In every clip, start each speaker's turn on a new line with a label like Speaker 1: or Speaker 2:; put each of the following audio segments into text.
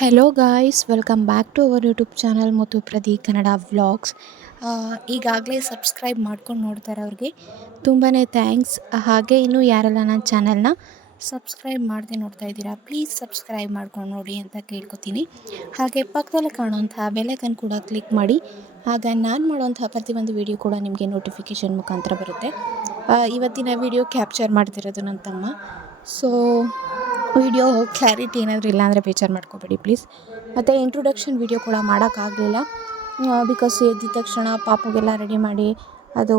Speaker 1: Hello guys welcome back to our YouTube channel ಮತ್ತು ಪ್ರದಿ Kannada vlogs ಈಗಾಗಲೇ subscribe ಮಾಡ್ಕೊಂಡು ನೋಡ್ತಾರೆ ಅವ್ರಿಗೆ ತುಂಬಾ ಥ್ಯಾಂಕ್ಸ್ ಹಾಗೆ ಇನ್ನೂ ಯಾರೆಲ್ಲ ನನ್ನ ಚಾನಲ್ನ ಸಬ್ಸ್ಕ್ರೈಬ್ ಮಾಡದೆ ನೋಡ್ತಾ ಇದ್ದೀರಾ ಪ್ಲೀಸ್ ಸಬ್ಸ್ಕ್ರೈಬ್ ಮಾಡ್ಕೊಂಡು ನೋಡಿ ಅಂತ ಕೇಳ್ಕೊತೀನಿ. ಹಾಗೆ ಪಕ್ಕದಲ್ಲಿ ಕಾಣುವಂತಹ ಬೆಲೆಕನ್ ಕೂಡ ಕ್ಲಿಕ್ ಮಾಡಿ. ಆಗ ನಾನು ಮಾಡುವಂತಹ ಪ್ರತಿಯೊಂದು ವಿಡಿಯೋ ಕೂಡ ನಿಮಗೆ ನೋಟಿಫಿಕೇಷನ್ ಮುಖಾಂತರ ಬರುತ್ತೆ. ಇವತ್ತಿನ ವಿಡಿಯೋ ಕ್ಯಾಪ್ಚರ್ ಮಾಡ್ತಿರೋದು ನನ್ನ ತಮ್ಮ. ಸೊ ವಿಡಿಯೋ ಕ್ಲಾರಿಟಿ ಏನಾದರೂ ಇಲ್ಲ ಅಂದರೆ ಬೇಜಾರು ಮಾಡ್ಕೋಬೇಡಿ ಪ್ಲೀಸ್ ಮತ್ತು ಇಂಟ್ರೊಡಕ್ಷನ್ ವಿಡಿಯೋ ಕೂಡ ಮಾಡೋಕ್ಕಾಗಲಿಲ್ಲ. ಬಿಕಾಸ್ ಎದ್ದಿದ ತಕ್ಷಣ ಪಾಪಗೆಲ್ಲ ರೆಡಿ ಮಾಡಿ ಅದು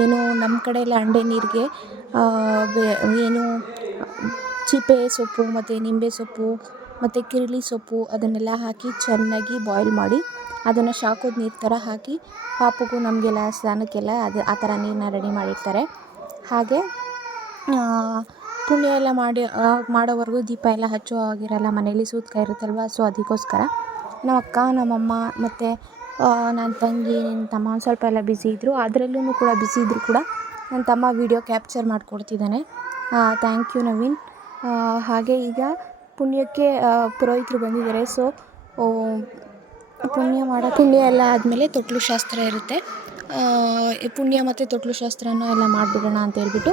Speaker 1: ಏನು ನಮ್ಮ ಕಡೆಯಲ್ಲಿ ಅಂಡೆ ನೀರಿಗೆ ಏನು ಚಿಪ್ಪೆ ಸೊಪ್ಪು ಮತ್ತು ನಿಂಬೆ ಸೊಪ್ಪು ಮತ್ತು ಕಿರಳಿ ಸೊಪ್ಪು ಅದನ್ನೆಲ್ಲ ಹಾಕಿ ಚೆನ್ನಾಗಿ ಬಾಯ್ಲ್ ಮಾಡಿ ಅದನ್ನು ಶಾಕೋದ ನೀರು ಥರ ಹಾಕಿ ಪಾಪುಗೂ ನಮಗೆಲ್ಲ ಸ್ನಾನಕ್ಕೆಲ್ಲ ಅದು ಆ ಥರ ನೀರನ್ನ ರೆಡಿ ಮಾಡಿರ್ತಾರೆ. ಹಾಗೆ ಪುಣ್ಯ ಎಲ್ಲ ಮಾಡಿ ಮಾಡೋವರೆಗೂ ದೀಪ ಎಲ್ಲ ಹಚ್ಚೋ ಆಗಿರಲ್ಲ ಮನೇಲಿ ಸೂತ್ಕ ಇರುತ್ತಲ್ವ? ಸೊ ಅದಕ್ಕೋಸ್ಕರ ನಮ್ಮ ಅಕ್ಕ, ನಮ್ಮಮ್ಮ ಮತ್ತು ನನ್ನ ತಂಗಿ ನನ್ನ ತಮ್ಮ ಒಂದು ಸ್ವಲ್ಪ ಎಲ್ಲ ಬ್ಯುಸಿ ಇದ್ದರು ಅದರಲ್ಲೂ ಕೂಡ ಬ್ಯುಸಿ ಇದ್ದರೂ ಕೂಡ ನನ್ನ ತಮ್ಮ video capture ಮಾಡಿಕೊಡ್ತಿದ್ದಾನೆ. Thank you Naveen. ಹಾಗೆ ಈಗ ಪುಣ್ಯಕ್ಕೆ ಪುರೋಹಿತರು ಬಂದಿದ್ದಾರೆ. ಸೊ ಪುಣ್ಯ ಮಾಡೋ, ಪುಣ್ಯ ಎಲ್ಲ ಆದಮೇಲೆ ತೊಟ್ಲು ಶಾಸ್ತ್ರ ಇರುತ್ತೆ. ಪುಣ್ಯ ಮತ್ತು ತೊಟ್ಲು ಶಾಸ್ತ್ರನ ಎಲ್ಲ ಮಾಡಿಬಿಡೋಣ ಅಂತ ಹೇಳ್ಬಿಟ್ಟು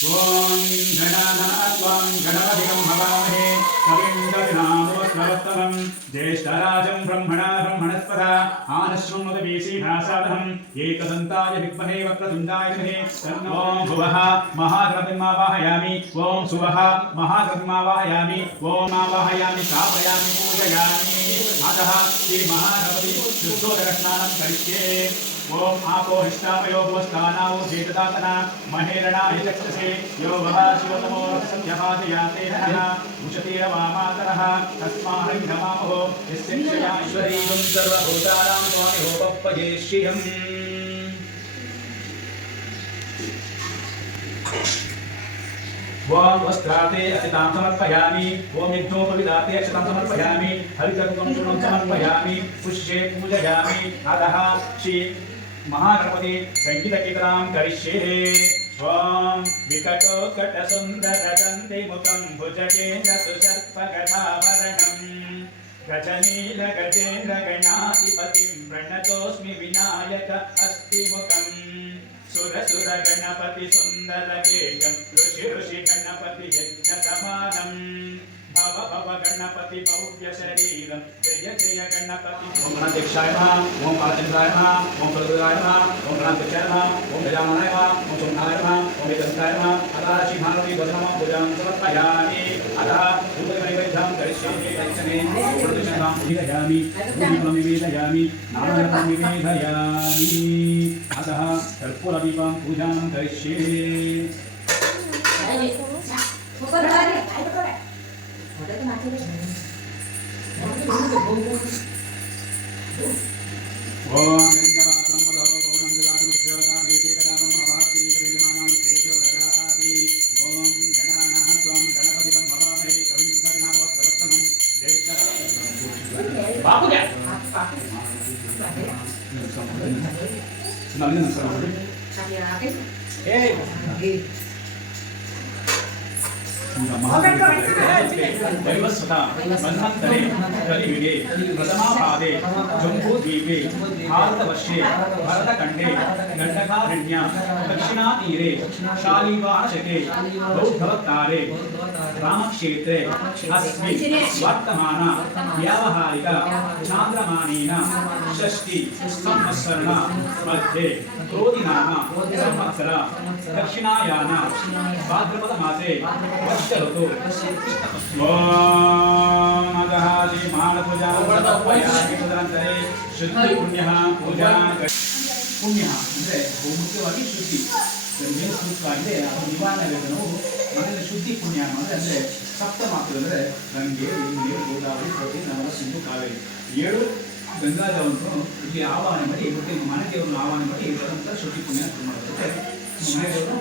Speaker 2: ॐ गणानात्वां गणपतिं भवामहे कविन्दविनामोत्सवस्तवं ज्येष्ठराजं ब्रह्मणा ब्रह्मणस्पदा आनश्रुमदवीशीभासादहम् एकदन्ताय विद्महे वक्रतुण्डाय महे ॐ भुवः महागतिमावाहयामि ॐ सुवः महागतिमावाहयामि ॐ मावाहयामि स्थापयामि पूजयामि अतः श्रीमहागवति शुद्धोदरस्नानं करिष्ये ॐ आपो हिष्टापयो भुवस्तानावो चेतदातना महेरणा हि चक्षसे यो वः शिवतमो सत्यभाजयाते नः उशतीरवामातरः तस्माहं नमामो यस्य क्षया ईश्वरीयं सर्वभूतानां स्वामि होपप्पयेष्यम् ओम वस्त्राते अचितां समर्पयामि। ओम यज्ञोपविदाते अक्षतां समर्पयामि। हरितकुकं चूर्णं समर्पयामि। पुष्ये पूजयामि। अतः श्री महागणपति सङ्गीतकीर्तनां करिष्ये ओम विकटो कटसुन्दरदन्ति मुखं भुजगेन्द्र सुसर्पगदाभरणम् गजनील गजेन्द्र गणाधिपतिं प्रणतोऽस्मि विनायक अस्तिमुखम् सुर सुर गणपति सुन्दर केशं ऋषि ऋषि गणपति यज्ञ समानम् भव भव गणपति भव्य शरीरं। जय जय गणपति। ओम नमः ओम पाचन्द्राय नमः ओम प्रभुराय नमः ओम नमः ओम गजाननाय नमः ओम नमः ओम एकदन्ताय नमः अतः समर्पयामि। अतः भूतनैवेद्यं करिष्ये दक्षिणे निवेदयामि निवेदयामि नामजपं निवेदयामि। अतः कर्पूरदीपं पूजां करिष्ये। Sinabi na ng sarili. Kaya akin. Eh! मन्वन्तरे कलियुगे प्रथमापादे जम्बूद्वीपे भारतवर्षे भरतखण्डे गण्डकारण्य दक्षिणातीरे शालीवाशके बौद्धवत्तारे रामक्षेत्रे अस्मिन् वर्तमान व्यावहारिक चान्द्रमानेन षष्टि संवत्सरण मध्ये क्रोधिनाम संवत्सर दक्षिणायान भाद्रपद मासे वर्ष ಚಲತು ಓಂ ಅಗಹ ಶ್ರೀ ಶುದ್ಧಿ ಪುಣ್ಯ. ಪೂಜಾ ಪುಣ್ಯ ಅಂದರೆ ಬಹುಮುಖ್ಯವಾಗಿ ಶುದ್ಧಿ ಏನು ಸೂಕ್ತ ಆಗಿದೆ ಅದು ನಿವಾರಣೆ ವೇದನವು ಶುದ್ಧಿ ಪುಣ್ಯ ಅಂದರೆ ಅಂದರೆ ಸಪ್ತ ಮಾತ್ರ ಅಂದರೆ ಗಂಗೆ ಇಂಗೆ ಗೋದಾವರಿ ಪ್ರತಿ ನಮ್ಮ ಸಿಂಧು ಕಾವೇರಿ ಏಳು ಗಂಗಾಧವನ್ನು ಇಲ್ಲಿ ಆವಾಹನೆ ಮಾಡಿ ಮತ್ತೆ ಮನೆಗೆ ಆವಾಹನೆ ಮಾಡಿ ತದನಂತರ ಶುದ್ಧಿ ಪುಣ್ಯ ಮಾಡ್ತಾರೆ ಮನೆಯವರು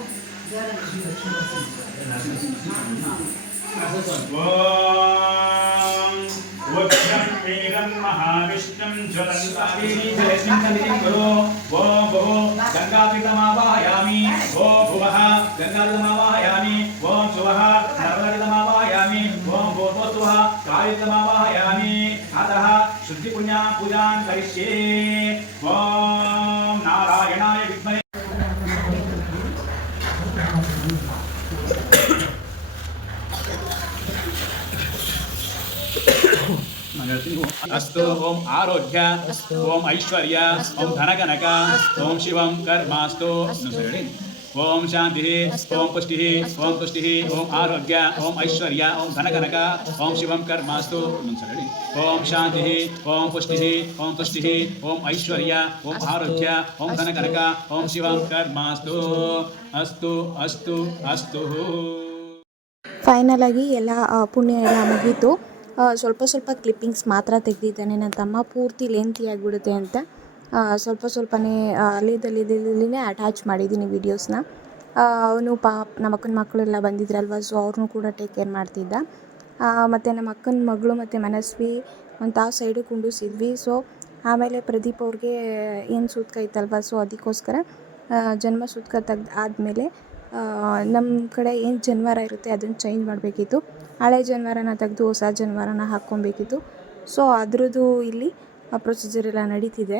Speaker 2: महाविष्णुं ज्वलन्तादिनीचलस्मिन् गुरु वो भुवो गङ्गातीतमावाहयामि वो भुवः गङ्गातीतमावाहयामि ॐ सुवः नर्मदातीतमावाहयामि ॐ भूर्भुवः कालितमावाहयामि अतः शुद्धिपुण्यां पूजां करिष्ये ॐ ಅಸ್ತು ಓಂ ಆರೋಗ್ಯ ಓಂ ಐಶ್ವರ್ಯ ಓಂ ಧನಕನಕ ಓಂ ಶಿವಂ ಕರ್ಮಾಸ್ತು. ಹೇಳಿ. ಓಂ ಶಾಂತಿ ಓಂ ಪುಷ್ಟಿ ಓಂ ಪುಷ್ಟಿ ಓಂ ಆರೋಗ್ಯ ಓಂ ಐಶ್ವರ್ಯ ಓಂ ಧನಕನಕ ಓಂ ಶಿವಂ ಕರ್ಮಾಸ್ತು. ಹೇಳಿ. ಓಂ ಶಾಂತಿ ಓಂ ಪುಷ್ಟಿ ಓಂ ಪುಷ್ಟಿ ಓಂ ಐಶ್ವರ್ಯ ಓಂ ಆರೋಗ್ಯ ಓಂ ಧನಕನಕ ಓಂ ಶಿವಂ ಕರ್ಮಾಸ್ತು. ಅಸ್ತು ಅಸ್ತು ಅಸ್ತು.
Speaker 1: ಫೈನಲ್ ಆಗಿ ಎಲ್ಲ ಪುಣ್ಯ ಎಲ್ಲ ಮುಗೀತು. ಸ್ವಲ್ಪ ಸ್ವಲ್ಪ ಕ್ಲಿಪ್ಪಿಂಗ್ಸ್ ಮಾತ್ರ ತೆಗೆದಿದ್ದಾನೆ. ನನ್ನ ತಮ್ಮ ಪೂರ್ತಿ ಲೆಂತಿ ಆಗಿಬಿಡುತ್ತೆ ಅಂತ. ಸ್ವಲ್ಪ ಸ್ವಲ್ಪನೇ ಅಲ್ಲಿದ್ದಲ್ಲಿದ್ದಲ್ಲಿನೇ ಅಟ್ಯಾಚ್ ಮಾಡಿದ್ದೀನಿ ವೀಡಿಯೋಸ್ನ ಅವನು ಪಾಪ, ನಮ್ಮ ಅಕ್ಕನ ಮಕ್ಕಳೆಲ್ಲ ಬಂದಿದ್ರಲ್ವ ಸೊ ಅವ್ರನ್ನೂ ಕೂಡ ಟೇಕ್ ಕೇರ್ ಮಾಡ್ತಿದ್ದ. ಮತ್ತು ನಮ್ಮ ಅಕ್ಕನ ಮಗಳು ಮತ್ತು ಮನಸ್ವಿ ಒಂದು ತಾವು ಸೈಡು ಕುಂಡಿಸಿದ್ವಿ. ಸೊ ಆಮೇಲೆ ಪ್ರದೀಪ್ ಅವ್ರಿಗೆ ಏನು ಸೂತ್ಕ ಇತ್ತಲ್ವ ಸೊ ಅದಕ್ಕೋಸ್ಕರ ಜನ್ಮ ಸೂತ್ಕ ತೆಗ್ದು ಆದಮೇಲೆ ನಮ್ಮ ಕಡೆ ಏನು ಜನವಾರ ಇರುತ್ತೆ ಅದನ್ನು ಚೇಂಜ್ ಮಾಡಬೇಕಿತ್ತು. ಹಳೆ ಜನವಾರನ ತೆಗೆದು ಹೊಸ ಜನವಾರನ ಹಾಕ್ಕೊಬೇಕಿತ್ತು. ಸೊ ಅದ್ರದ್ದು ಇಲ್ಲಿ ಪ್ರೊಸೀಜರ್ ಎಲ್ಲ ನಡೀತಿದೆ.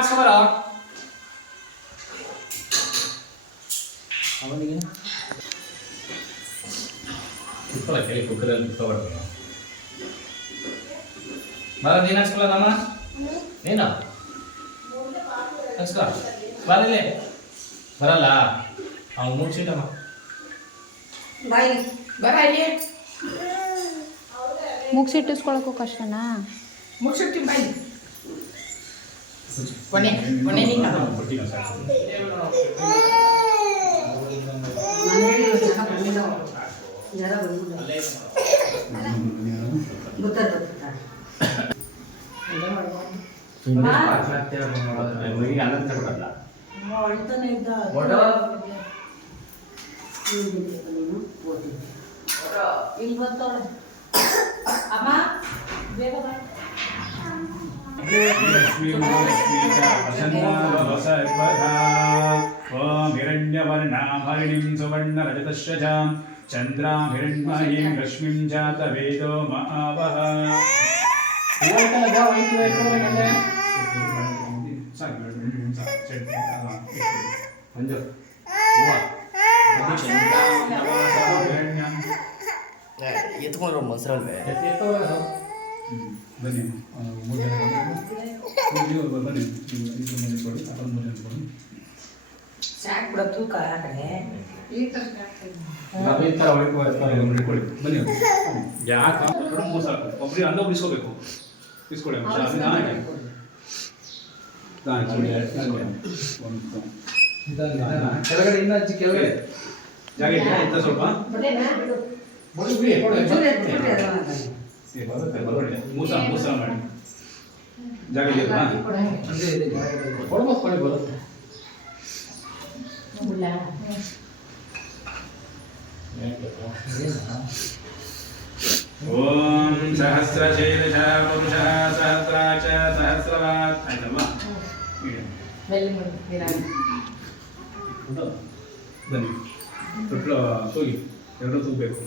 Speaker 2: ನಾಮ ಹಾಕ್ಸ್ಕೊಬರ ಅವನಿಗೆ ಕುಕ್ಕರಲ್ಲಿ ಕುತ್ಕೊಬಾರ್ದು ಬರ ನೀನು ಹಚ್ಕೊಲ್ಲ ನಾಮ ನೀನು ಹಾಕ್ಸ್ಕೊ ಬರಲಿ ಬರಲ್ಲ ಅವ್ನು ಮುಗಿಸಿಟ್ಟಮ್ಮ
Speaker 3: ಬಾಯ್ ಬರ ಇಲ್ಲಿ
Speaker 1: ಮುಗಿಸಿಟ್ಟಿಸ್ಕೊಳಕ್ಕೂ ಕಷ್ಟನಾ
Speaker 3: ಮುಗಿಸಿರ್ತೀನಿ ಬಾಯಿ ಕೊನೆ ಕೊನೆ ನೀನು
Speaker 2: ಮಗಿಗೆ ॐ हिरण्यवर्णाभरणिं सुवर्णरजतश्रजां चन्द्राभिरण्मयीं रश्मिं जातवेदो महावः ಮಂಜು ಹೂವ
Speaker 4: ಎತ್ಕೊಂಡ್ರು ಮೊಸರಲ್ವೇ
Speaker 2: ಬನ್ನಿ ಆ, ಮೂರು
Speaker 5: ಸಾಕು ಬಿಡ ತೂಕ ಆ ಕಡೆ.
Speaker 2: ಯಾಕೆ? ಮೂರು ಸಾಕು. ಒಬ್ಬರಿಗೆ ಅಂದ ಇಸ್ಕೋಬೇಕು ಇಸ್ಕೊಳ್ಳಿ
Speaker 6: ಕೆಳಗಡೆ ಇನ್ನ ಅಜ್ಜಿ ಕೆಳಗಡೆ.
Speaker 2: ಜಾಗ ಇದೆಯಾ? ಇಂಥ ಸ್ವಲ್ಪ? ಮೂಸ. ಮೂರು ಮೂರು ಸಲ ಮಾಡಿ. ಜಾಗ ಇದೆಯಲ್ಲ
Speaker 6: ಅಂದ್ರೆ ಇದೆ ಕೊಡ್ಬೋದು ಕೊಡಿ ಬರುತ್ತೆ.
Speaker 2: ಓಂ ಸಹಸ್ರಶೇಷ ಪುರುಷ ಸಹಸ್ರಾಚ ಸಹಸ್ರವಾತ್ ಆಯ್ತಲ್ವಾ? ಬನ್ನಿ. ತೊಟ್ಲು ತೂಗಿ. ಎರಡೂ ತೂಗಬೇಕು.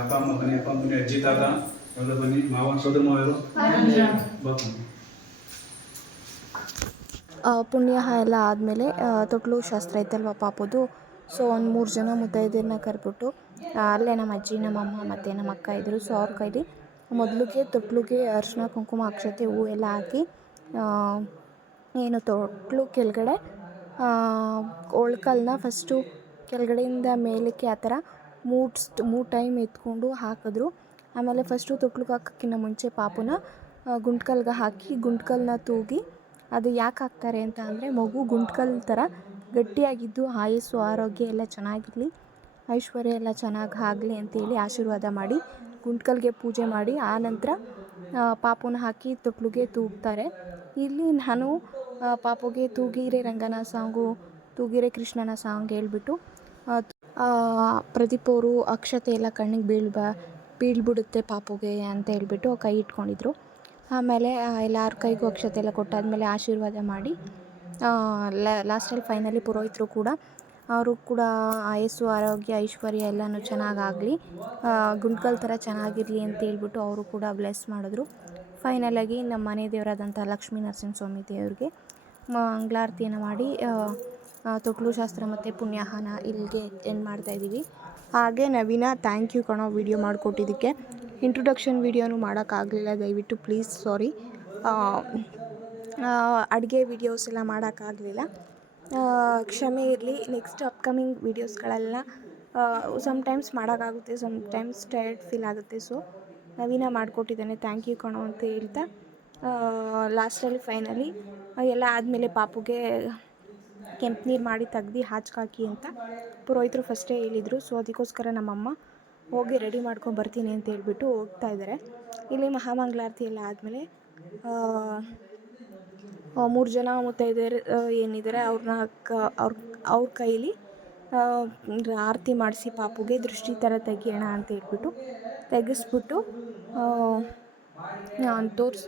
Speaker 2: ಅಪ್ಪ ಅಮ್ಮ ಬನ್ನಿ ಅಪ್ಪ ಅಮ್ಮ ಬನ್ನಿ ಅಜ್ಜಿ ತಾತ. ಎಲ್ಲ ಬನ್ನಿ. ಮಾವ ಸೋದರ ಮಾವರು
Speaker 1: ಪುಣ್ಯಾಹ ಎಲ್ಲ ಆದಮೇಲೆ ತೊಟ್ಲು ಶಾಸ್ತ್ರ ಐತಲ್ವ ಪಾಪದು? ಸೊ ಒಂದು ಮೂರು ಜನ ಮುತ್ತೈದೆಯರನ್ನ ಕರೆಬಿಟ್ಟು ಅಲ್ಲೇ ನಮ್ಮ ಅಜ್ಜಿ, ನಮ್ಮ ಅಮ್ಮ ಮತ್ತು ನಮ್ಮ ಅಕ್ಕ ಇದ್ದರು ಸೊ ಅವ್ರ ಕೈಲಿ ಮೊದಲಿಗೆ ತೊಟ್ಲಿಗೆ ಅರಿಶಿನ ಕುಂಕುಮ, ಅಕ್ಷತೆ, ಹೂ ಎಲ್ಲ ಹಾಕಿ ಏನು ತೊಟ್ಲು ಕೆಳಗಡೆ ಒಳ್ಕಲ್ನ ಫಸ್ಟು ಕೆಳಗಡೆಯಿಂದ ಮೇಲಕ್ಕೆ ಆ ಥರ ಮೂಟ್ಸ್ ಮೂರು ಟೈಮ್ ಎತ್ಕೊಂಡು ಹಾಕಿದ್ರು. ಆಮೇಲೆ ಫಸ್ಟು ತೊಟ್ಲಿಗೆ ಹಾಕೋಕ್ಕಿಂತ ಮುಂಚೆ ಪಾಪುನ ಗುಂಟ್ಕಲ್ಗೆ ಹಾಕಿ ಗುಂಟ್ಕಲ್ನ ತೂಗಿ ಅದು ಯಾಕೆ ಹಾಕ್ತಾರೆ ಅಂತ ಅಂದರೆ ಮಗು ಗುಂಟ್ಕಲ್ ಥರ ಗಟ್ಟಿಯಾಗಿದ್ದು ಆಯಸ್ಸು, ಆರೋಗ್ಯ ಎಲ್ಲ ಚೆನ್ನಾಗಿರಲಿ, ಐಶ್ವರ್ಯ ಎಲ್ಲ ಚೆನ್ನಾಗಿ ಆಗಲಿ ಅಂತೇಳಿ ಆಶೀರ್ವಾದ ಮಾಡಿ ಗುಂಟ್ಕಲ್ಗೆ ಪೂಜೆ ಮಾಡಿ. ಆ ನಂತರ ಪಾಪುನ ಹಾಕಿ ತೊಟ್ಲಿಗೆ ತೂಗ್ತಾರೆ. ಇಲ್ಲಿ ನಾನು ಪಾಪುಗೆ ತೂಗಿರೆ ರಂಗನ ಸಾಂಗು, ತೂಗಿರೆ ಕೃಷ್ಣನ ಸಾಂಗ್ ಹೇಳ್ಬಿಟ್ಟು ಪ್ರದೀಪ್ ಅವರು ಅಕ್ಷತೆ ಎಲ್ಲ ಕಣ್ಣಿಗೆ ಬೀಳ್ಬ, ಬೀಳ್ಬಿಡುತ್ತೆ ಪಾಪುಗೆ ಅಂತ ಹೇಳ್ಬಿಟ್ಟು ಕೈ ಇಟ್ಕೊಂಡಿದ್ರು. ಆಮೇಲೆ ಎಲ್ಲರ ಕೈಗೂ ಅಕ್ಷತೆ ಎಲ್ಲ ಕೊಟ್ಟಾದಮೇಲೆ ಆಶೀರ್ವಾದ ಮಾಡಿ ಲಾಸ್ಟಲ್ಲಿ ಫೈನಲಿ ಪುರೋಹಿತರು ಕೂಡ, ಅವರು ಕೂಡ ಆಯಸ್ಸು ಆರೋಗ್ಯ, ಐಶ್ವರ್ಯ ಎಲ್ಲನೂ ಚೆನ್ನಾಗಾಗಲಿ ಗುಂಡ್ಕಲ್ ಥರ ಚೆನ್ನಾಗಿರಲಿ ಅಂತ ಹೇಳ್ಬಿಟ್ಟು ಅವರು ಕೂಡ ಬ್ಲೆಸ್ ಮಾಡಿದ್ರು. ಫೈನಲಾಗಿ ನಮ್ಮ ಮನೆ ದೇವರಾದಂಥ ಲಕ್ಷ್ಮೀ ನರಸಿಂಹಸ್ವಾಮಿ ದೇವರಿಗೆ ಮಂಗಳಾರತಿಯನ್ನು ಮಾಡಿ ತೊಟ್ಲು ಶಾಸ್ತ್ರ ಮತ್ತು ಪುಣ್ಯಾಹನ ಇಲ್ಲಿಗೆ ಎಂಡ್ ಮಾಡ್ತಾಯಿದ್ದೀವಿ ಹಾಗೆ ನವೀನ ಥ್ಯಾಂಕ್ ಯು ಕಣೋ ವಿಡಿಯೋ ಮಾಡಿಕೊಟ್ಟಿದ್ದಕ್ಕೆ. ಇಂಟ್ರೊಡಕ್ಷನ್ ವಿಡಿಯೋನು ಮಾಡೋಕ್ಕಾಗಲಿಲ್ಲ, ದಯವಿಟ್ಟು ಪ್ಲೀಸ್ ಸಾರಿ ಅಡುಗೆ ವಿಡಿಯೋಸ್ ಎಲ್ಲ ಮಾಡೋಕ್ಕಾಗಲಿಲ್ಲ. ಕ್ಷಮೆ ಇರಲಿ ನೆಕ್ಸ್ಟ್ ಅಪ್ಕಮಿಂಗ್ ವೀಡಿಯೋಸ್ಗಳೆಲ್ಲ ಸಮ್ಟೈಮ್ಸ್ ಮಾಡೋಕ್ಕಾಗುತ್ತೆ ಸಮ್ಟೈಮ್ಸ್ ಟೈರ್ಡ್ ಫೀಲ್ ಆಗುತ್ತೆ. ಸೊ ನವೀನ ಮಾಡಿಕೊಟ್ಟಿದ್ದಾನೆ ಥ್ಯಾಂಕ್ ಯು ಕಣೋ ಅಂತ ಹೇಳ್ತಾ ಲಾಸ್ಟಲ್ಲಿ ಫೈನಲಿ ಎಲ್ಲ ಆದಮೇಲೆ ಪಾಪುಗೆ ಕೆಂಪು ನೀರು ಮಾಡಿ ತೆಗ್ದು ಹಾಚ್ಕಾಕಿ ಅಂತ ಪುರೋಹಿತರು ಫಸ್ಟೇ ಹೇಳಿದರು. ಸೊ ಅದಕ್ಕೋಸ್ಕರ ನಮ್ಮಮ್ಮ ಹೋಗಿ ರೆಡಿ ಮಾಡ್ಕೊಂಡು ಬರ್ತೀನಿ ಅಂತ ಹೇಳ್ಬಿಟ್ಟು ಹೋಗ್ತಾ ಇದ್ದಾರೆ ಇಲ್ಲಿ ಮಹಾಮಂಗಳಾರತಿ ಎಲ್ಲ ಆದಮೇಲೆ ಮೂರು ಜನ ಮುತ್ತೈದೆಯರು ಏನಿದ್ದಾರೆ ಅವ್ರನ್ನ ಕ, ಅವ್ರ ಅವ್ರ ಕೈಲಿ ಆರತಿ ಮಾಡಿಸಿ ಪಾಪುಗೆ ದೃಷ್ಟಿ ಥರ ತೆಗಿಯೋಣ ಅಂತ ಹೇಳ್ಬಿಟ್ಟು ತೆಗೆಸ್ಬಿಟ್ಟು ನಾನು ತೋರಿಸ್